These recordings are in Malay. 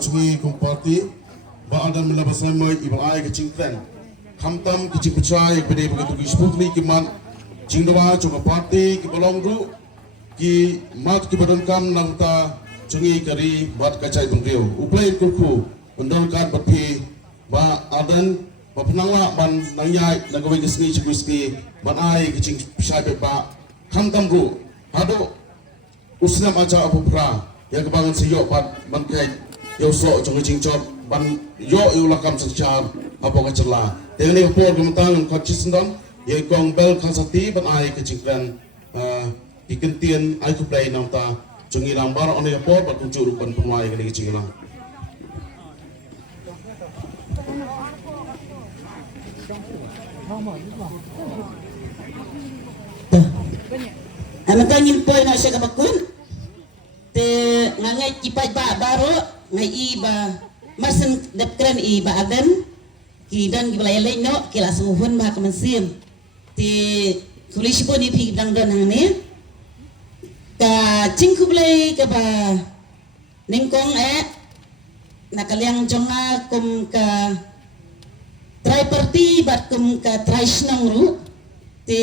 Sungi Kumpati, Baadan Melabasama, Ibang Ai Kecingkren, Kamtam Kecingkucai, Pede begitu Kisputni Kiman, Cingdawa, Cunga Parti, Kibalongru, Ki Mat Kibadan Kam Nangta, Sungi Kari, Bat Kacai Bengkriu, Uplay Kurku, Undalkan Bapi, Ba Adan, Bapenangla, Ban Nangyai, Nagawin Kesni, Cikuiski, Ban Ai Kecingkucai Ba, Kamtam Ru, Hado, Usnam Aja Abu Pra, yang kebangun siyok ban kait yo so jong jing chop ban yo lakam sanchar apa kacela tengni por kementang kachisndon ye kong bel khasati ban ai kecingkan ikentien ai ku play namta jongi lambar on ye por bat kuncu rupan penwai kali kecingla Amatangin po na siya kabakun te ngangai kipai ba baro ngai iba masen dapkran iba adan ki dan gibalay no kila suhun ba kamansim te kulish po ni pig dang don hangni ka cingkublay ka ba ningkong nakaliang jonga kum ka triparty bat kum ka traishnang ru te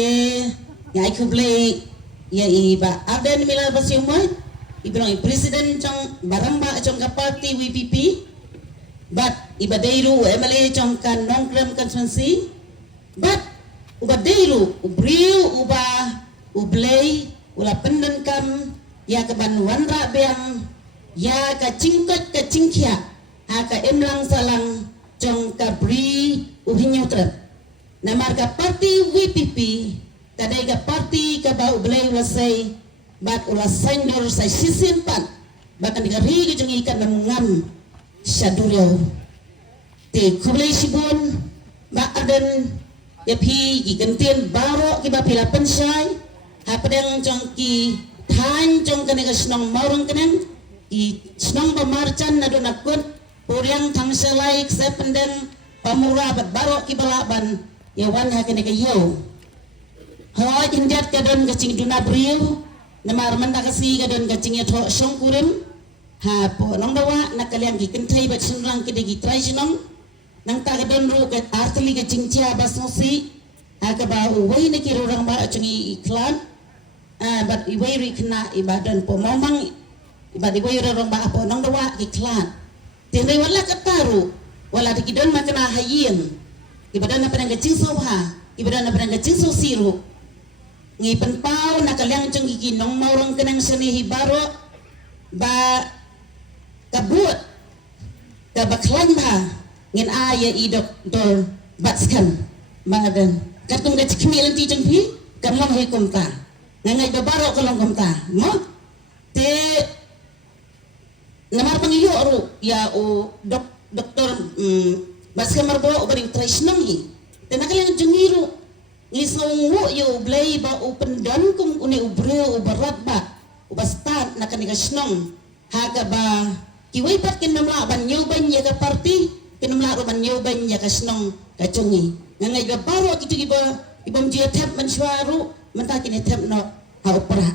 ngai kublay ya iba adan mila basyumoy ibrang presiden chong baramba chong ka party WPP but iba deiru MLA chong kan nongkrem constituency but uba deiru ubriu uba ublay ula pendan kam ya ka banwan ra beang ya ka cingkot ka cingkya ha ka emlang salang chong ka bri uhinyotrat namar ka party WPP kadai ka party ka ba ublay wasay bat ulas sendor say sisimpan bahkan digari jong ikan ngam syaduryo te kublay sibon ba adan yapi gigantien baro ki ba pila pensay hapadang jong ki than jong kanega snong maurung kaneng ki snong ba marchan na don akun puryang tangsalay sependeng pamura bat baro ki balaban yawan ha kanega yo hoy injat kadon kacing duna briu namar manda kasi gadon kacing ya tho songkurim ha po nong dawa nakaliang gikentai bat sunrang kidegi traisnong nang ta gadon ru ka artli kacing cia basnosi ha ka ba uwai na kirurang ba acungi iklan bat iwai ri kena ibadan po momang ibad iwai rorong ba po nong dawa iklan tinday wala kataru wala dikidon makana hayin ibadan na padang kacing soha ibadan na padang kacing sosiru ngi penpau nakaliang jong giginong maurang kenang seni baro ba kabut ka baklan ba ngin aya idok dor batskan mangadan katung da cikmilan ti jong pi kamlang he kumta ngangai ba baro kalong kumta mo te namar pangiyo ru ya o doktor batskan marbo ubari traisnong hi te nakaliang jong iru isong wo yo blay ba open dan kung uni ubreo ubarat ba ubastat na kanigasnong haga ba kiway pat kinamla ban nyoban ya ka party kinamla ban nyoban ya ka snong kacungi ngangay ba baro kitu giba ibam jia tap man swaru mentakin tap no ha opera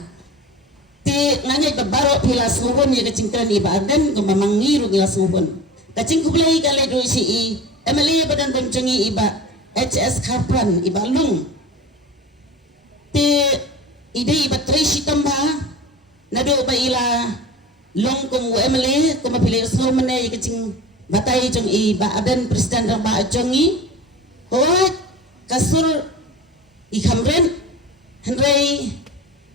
ti ngangay ba baro pila suhon ya kacingkran iba adan gumamangiru gila suhon kacing kublay kale do si MLA badan boncungi iba HS Kaplan ibalung te ide iba tresi tamba nado ba ila long kung MLA kung mapili so mane kacing batay jong iba adan presiden rang ba jongi hoy kasur ikamren henry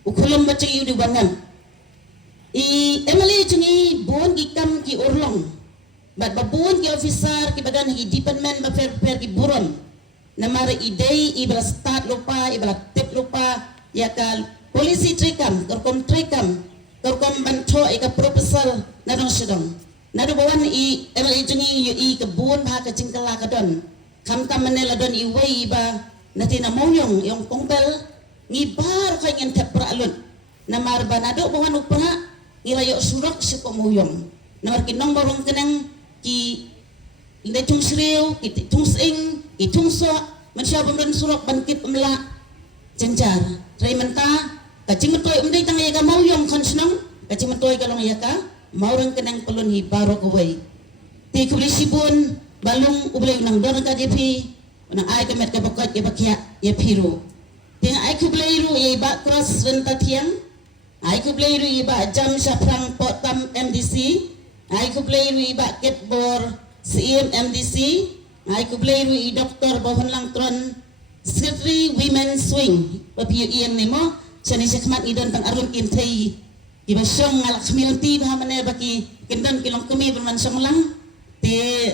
ukulom bacang yudi bangan i MLA jongi bon gikam ki urlong bat babun ki officer ki badan ki department ba fair ki buron namara idei ibra start lupa ibra tip lupa ya kal polisi trikam korkom banto ika proposal nadong sedong nado bawan i MLA jungi i kebun ba ka cingkala ka don kamta manela don i wei iba natina moyong yung kongtel ngibar ka ngin tep pralun namar ba nado bawan upra ngirayo surak si pamuyong namar kinong barong kenang ki inde tung sriu ki tung sing itung so mansya pemran surok bangkit umla cenjar rai menta kacing metoy umday tang ya ka mauyong konsnong kacing metoy kalong ya ka maurang kenang pelun hi baro kawai ti kubli sibun balung ublay nang don ka jepi nang ay kamet ka bakot ke bakya ye piru ting ay kublay ru ye ba cross renta tiang ay kublay ru ye ba jam saprang potam MDC ay kublay ru ye ba ketbor CM MDC ay kublay ru ye doktor bohon lang tron Secretary Women Swing papiyo iyan nimo sani sekmat idon tang arun kintay iba siyong ngalak milti ba manay baki kindan kilong kumi berman siyong lang ti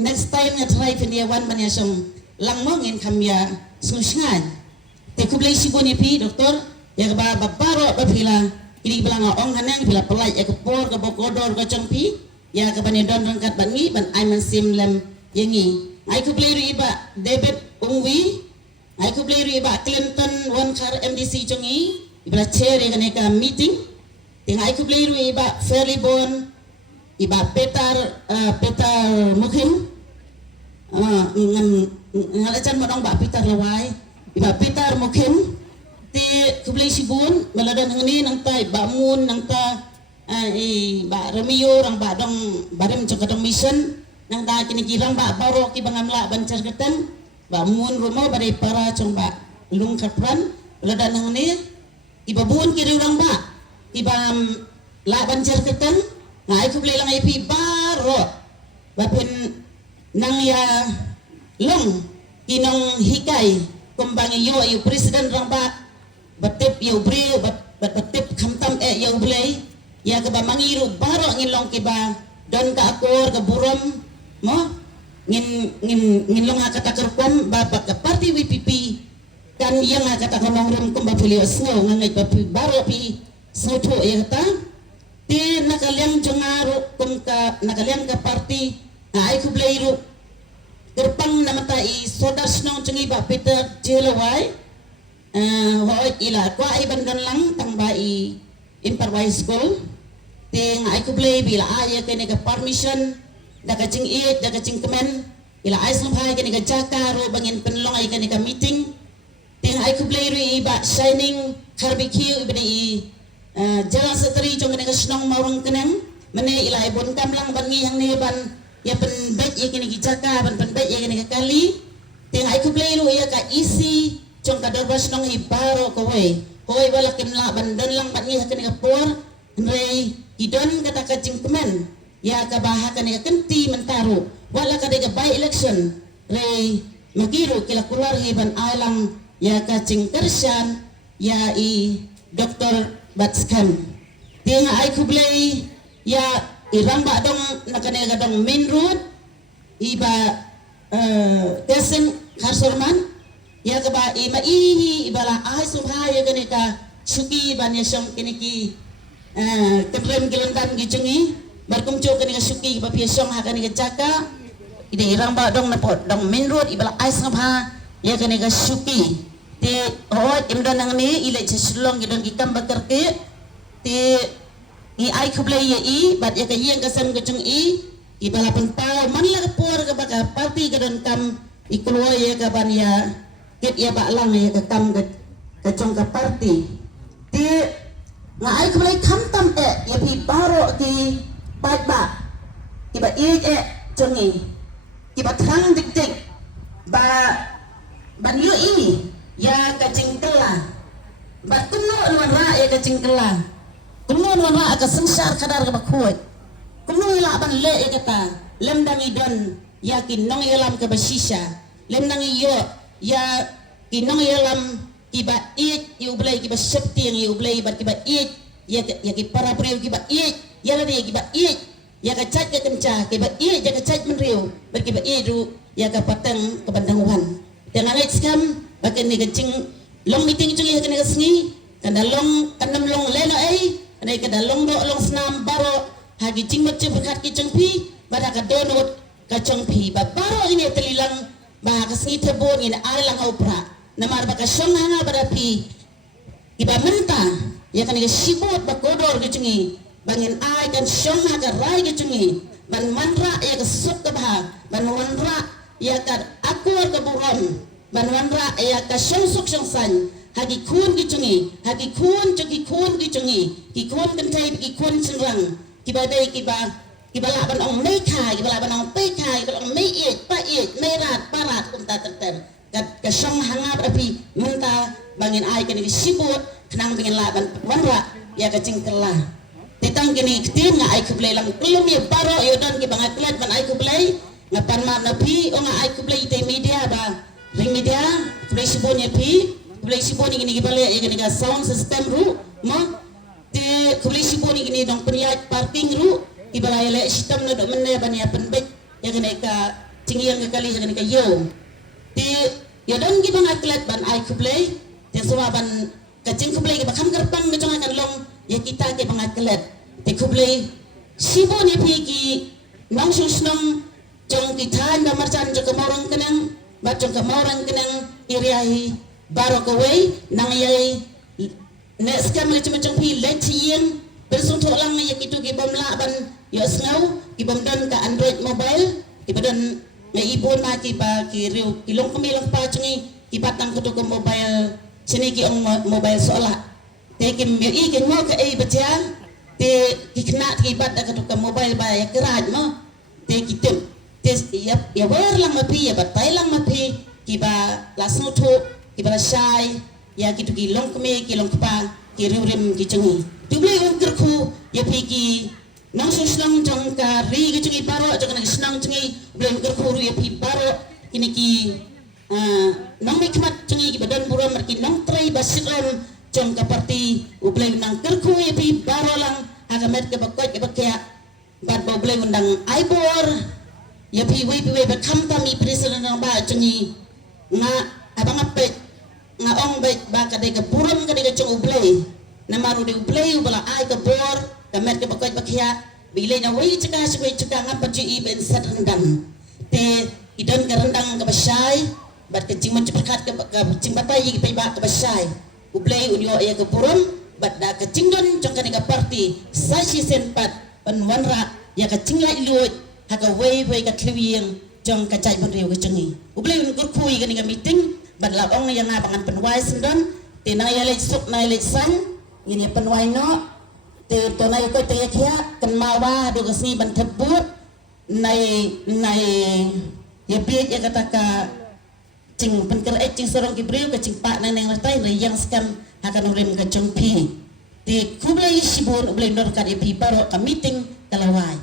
next time nga try pindiyawan man siyong lang mo ngin kamya sunusngan ti kublay sibon ipi doktor ya ba babaro babila kini bilang ong hanang bila pelai ya kepor ke bokodor ke cengpi ya ke banidon rangkat bangi ban aiman simlem yangi ai kublay ru iba David Ungwi ai kublay ru iba Clinton one car MDC jongi ibla chair ya kaneka meeting ting ai kublay ru iba Fairlibon iba Petar Mukhim ngalacan mo dong ba Peter laway iba Peter Mukhim ti kublay sibun maladan ngani nang tay ba mun nang ta ba Romeo rang ba dong barem cokadong mission nang ta kinigirang ba baro ki bangamla bancar ketan ba mun romo bare para cong ba lung kapran maladan ngani iba buon kiri urang ba iba la bancar ketan na ay kublay lang ay baro bapin nang ya long kinong hikay kumbang iyo presiden rang ba batip yo bre batip kamtam yo blay ya ka ba mangiru baro ngilong kiba don ka akor ka burom mo ngin long hakatakerpon bapak ka party WPP kan yang hakatakomong rum kum bapulio snow ngangay papi baro pi soto ya ta ti nakaliang jongaro kum ka nakaliang ka party na ay kublay ru gerpang namatai sodar snong cengi ba Peter Jelawai hoy ila kwa iban don lang tang bai imparwai school ting ay kublay bila aya kene ka permission daga cing iit daga cing kemen ila ay slumhay kene ka jakaro bangin penlong ay kene ka meeting ting ay kublay ri iba shining barbecue ibn i jalan seteri jong kene ka snong maurang keneng mane ila ay bon kam lang bangi hang ne ban ya penbet ya kene ki jaka ban penbet ya kene ka kali ting ay kublay ru ya ka isi jong kadar bas nong ibaro kowe wala kimla bandan lang bangi hakani kapor rei idon kata kacing kemen ya kabaha kani kenti mentaro wala kadega by election rei magiru kila kular hiban alang ya kacing kersan ya i Dr. Batskam tinga ay kublay ya iramba dong nakane dong main road iba kesen Harsorman ya kaba ima ihi ibala ay subhaya ganita suki banya syam kiniki kemrem gelendan gicungi barkum cok kanika suki ba pia syam ha kanika caka ide irang ba dong napot dong main road ibala ay subha ya kanika suki ti hot imdan nang ni ile cheslong gidon gikam bakerke ti i ay kublay ya i bat ya kayeng kasam gicung i ibala pentau man la por ka baka party gadon kam ikulwa ya kaban ya kit ya ba lang ya kakam kacong ka party ti nga ay kublay kamtam ya pi baro ti ba iba jongi iba trang dik ba banyo i ya kacing kela ba kuno nuan ra ya kacing kela kuno nuan ra ka sengsar kadar ka bakuat kuno ila ban le ya kata lemdang idon yakin nong yalam ka basisha lemdang iyo ya kinong yalam kiba it yu blay kiba septi yang yu blay bat kiba it ya ki para priu kiba it ya la kiba it ya ka chat ka kenca kiba it ya ka chat menriu bat kiba it ru ya ka patang kebandanguhan dengan ngait skam baken ni kencing long meeting chung ya kene kasngi kada long kanam long leno ai kada kada long do long snam baro hagi cing macam berkat ki cengpi bada ka donut ka cengpi ba baro ini telilang ba kasngi tebon ini alang opera namar baka syong hanga barapi iba menta ya kan sibut bakodor gicungi bangin ay kan syong haga rai gicungi ban manra ya ka suk ka bah ban manra ya ka akur ka buram ban manra ya ka syong suk syong san hagi kun gicungi hagi kun cuki kun gicungi ki kun kentai ki kun senrang kiba dai kiba Kibalaban ong may kai, kibalaban ong pay kai, kibalaban may it, pa it, may rat, parat, kumta ter. Kasyong hangap api minta bangin ay kini sibut kenang bingin laban wanra ya kacing telah. Titang kini ketin nga ay kublay lang kelum ya baro yodan ki bang atlet ban ay kublay ngapan ma napi o nga ay kublay te media ba ring media kublay sibonya pi kublay siboni kini kibalik ya kini ka sound system ru mo te kublay siboni kini dong peniyat parking ru ibalay le sistem na do menay ban ya penbek ya kini ka cingyang kali ya kini ka yo ti yodon gi bang atlet ban ay kublay te suwaban kacing kublay ki bakam kerpang ngejong akan long ya kita ke bang atlet te kublay siboni pi ki nang susnong jong kita nda marjan jong kamorang kenang ba jong kamorang kenang iriahi baro kawai nang yai ne skam le cuma pi lechien bersuntuk lang ya kitu ki bam laban yo snau ki bam dan ka android mobile ki badan ngai ibon ma ki ba ki riu ki long kamilang pa cungi ki batang kutu ke mobile sini ki ong mobile sola te ki mi i ki mo ka ei batia te ki kena ki bat da kutu ke mobile ba ya keraj mo te ki tem te ya wer lang mapi ya batai lang mapi ki ba langsung tu ki ba shai ya ki tu ki long kami ki long pa ki riu rim ki cungi tu boleh ungker ku ya pi ki nang suslang jang ka ri ki cungi baro jang nang senang cungi boleh ungker ku ya pi baro kini ki nang mikmat cungi ki badan buram merki nang trai basiram jang ka parti boleh nang kerku ya pi baro lang agamet ke bakot ke bakya bad boleh undang aibor ya pi we bakam kami presiden nang ba cungi nga abang apet nga ong ba kadai ka buram kadai ka cung ublay na maru di ublay ubala ay ka bor kamet ka bakot bakya bilay na way cika sibay cika nga pacu iben sa rendang te idon ka rendang ka basyay bat ka cing menceperkat ka cing batay ki pay ba ka basyay ublay unyo ay ka buram bat da ka cing don cung kadai ka party sa si senpat panwanra ya ka cing lai luot haka way ka tliwing jong ka chay ban riu ka cungi ublay un kurkuy ka ni ka meeting ban labong na yang abangan penwai sendon tinay alay suk na alay sang ini penwai no te tonay ko te yakya kan mawa do kasi ban tebut nay ya biet ya kata ka cing penker cing sorong kibriu ka cing pak nang ratay na yang skam akan urim ka jong pi te kublay sibun ublay nor ka di pi baro ka meeting kalawai